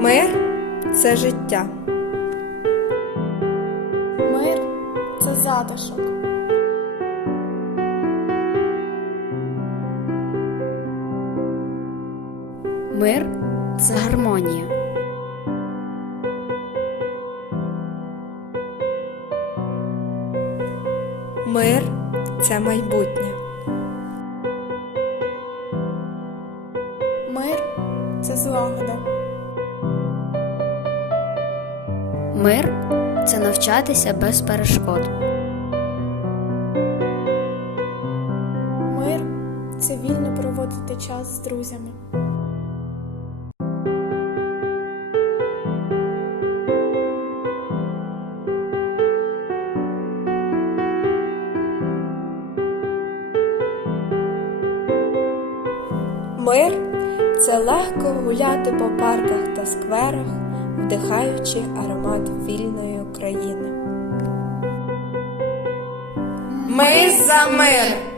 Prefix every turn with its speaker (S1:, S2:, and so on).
S1: Мир це життя.
S2: Мир це затишок.
S3: Мир це гармонія.
S1: Мир це майбутнє.
S2: Мир це злагода.
S3: Мир це навчатися без перешкод.
S2: Мир це вільно проводити час з друзями.
S1: Мир це легко гуляти по парках та скверах, вдихаючи аромат вільної України. Ми за мир!